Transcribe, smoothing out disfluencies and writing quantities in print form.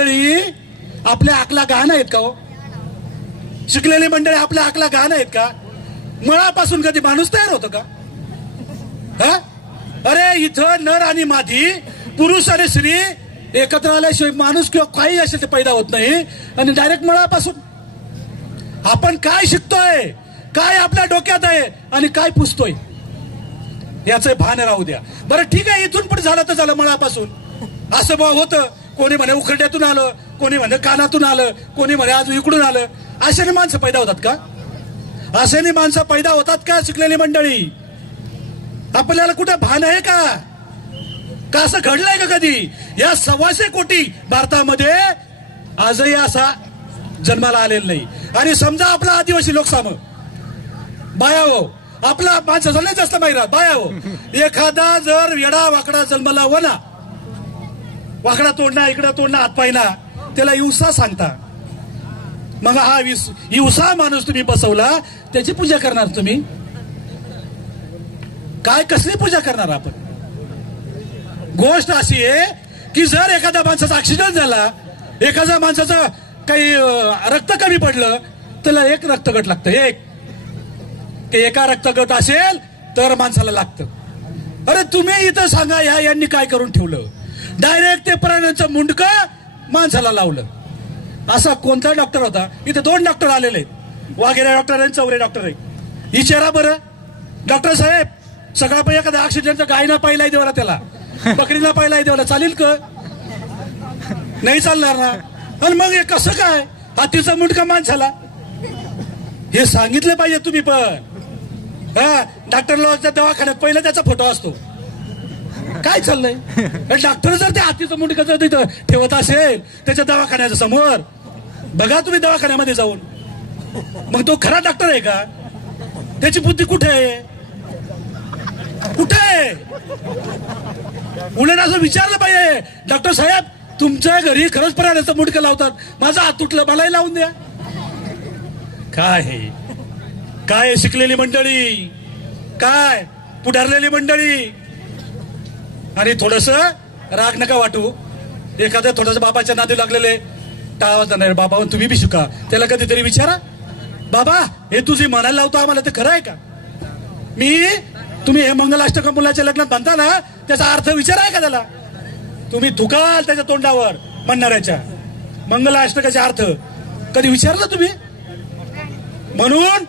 मंडळी आपल्या अकला गहाण आहेत का हो? शिकलेली मंडळी आपल्या अकला गहाण आहेत का? मुळापासून कधी माणूस तयार होतो का? हा? अरे इथं नर आणि मादी, पुरुष आणि स्त्री एकत्र आल्याशिवाय माणूस किंवा काही असेल ते पैदा होत नाही. आणि डायरेक्ट मुळापासून आपण काय शिकतोय, काय आपल्या डोक्यात आहे आणि काय पुसतोय याचं भान राहू द्या. बरं ठीक आहे, इथून पण झालं तर झालं मुळापासून. असं बा होतं, कोणी म्हणे उखरड्यातून आलं, कोणी म्हणे कानातून आलं, कोणी म्हणे आज इकडून आलं. अशाने माणसं पैदा होतात का? अशाने माणसं पैदा होतात का? शिकलेली मंडळी आपल्याला कुठे भान आहे का? का असं घडलंय का कधी? या 125 कोटी भारतामध्ये आजही असा जन्माला आलेला नाही. आणि समजा आपला आदिवासी लोकसम बाया हो, आपला माणसाचा नाही जास्त माहिती बाया हो, एखादा जर येडा वाकडा जन्माला वना, वाकडा तोडणं, इकडं तोडणं, हातपायना, त्याला इवसा सांगता. मग हा इवसा माणूस तुम्ही बसवला, त्याची पूजा करणार तुम्ही काय? कसली पूजा करणार आपण? गोष्ट अशी आहे की जर एखाद्या माणसाचा ऍक्सिडेंट झाला, एखाद्या माणसाचं काही रक्त कमी पडलं, त्याला एक रक्तगट लागतं. ते एका रक्तगट असेल तर माणसाला लागतं. अरे तुम्ही इथं सांगा, यांनी काय करून ठेवलं? डायरेक्ट ते प्राण्यांचं मुंडकं माणसाला लावलं. असा कोणता डॉक्टर होता? इथे 2 डॉक्टर आलेले आहेत, वाघेरे डॉक्टर आणि चौरे डॉक्टर आहे. विचारा बरं, डॉक्टर साहेब सगळा पण एखाद्या ऍक्सिडेंटचा गायना पाहिलाय देवाला, त्याला बकरीला पाहिलाय देवाला, चालेल का? नाही चालणार ना. आणि मग हे कसं काय हातीचा मुंडका माणसाला? हे सांगितलं पाहिजे तुम्ही पण. हा, डॉक्टर लोकांच्या दवाखान्यात पहिला त्याचा फोटो असतो. काय चाललंय? डॉक्टर जर ते हातीचं मुंडका जर तिथं ठेवत असेल त्याच्या दवाखान्याच्या समोर, बघा तुम्ही दवाखान्यामध्ये जाऊन, मग तो खरा डॉक्टर आहे का? त्याची बुद्धी कुठे आहे? कुठे आहे? उलट असं विचारलं पाहिजे, डॉक्टर साहेब तुमच्या घरी खरंच प्राण्याचं मुंडकं लावतात, माझं हात तुटलं, मलाही लावून द्या. काय हे? काय शिकलेली मंडळी, काय पुढारलेली मंडळी. आणि थोडस राग नका वाटू. एखाद्या थोडस बाबाच्या नादी लागलेले टाळा जाणार, बाबा तुम्ही बी शिका, त्याला कधीतरी विचारा, बाबा हे तुझी म्हणायला लावतो आम्हाला, ते खरं आहे का? तुम्ही हे मंगलाष्टक मुलाच्या लग्नात म्हणता ना, त्याचा अर्थ विचाराय का त्याला? तुम्ही थुकाल त्याच्या तोंडावर म्हणणाऱ्याच्या मंगलाष्टकाचा अर्थ कधी विचारला तुम्ही? म्हणून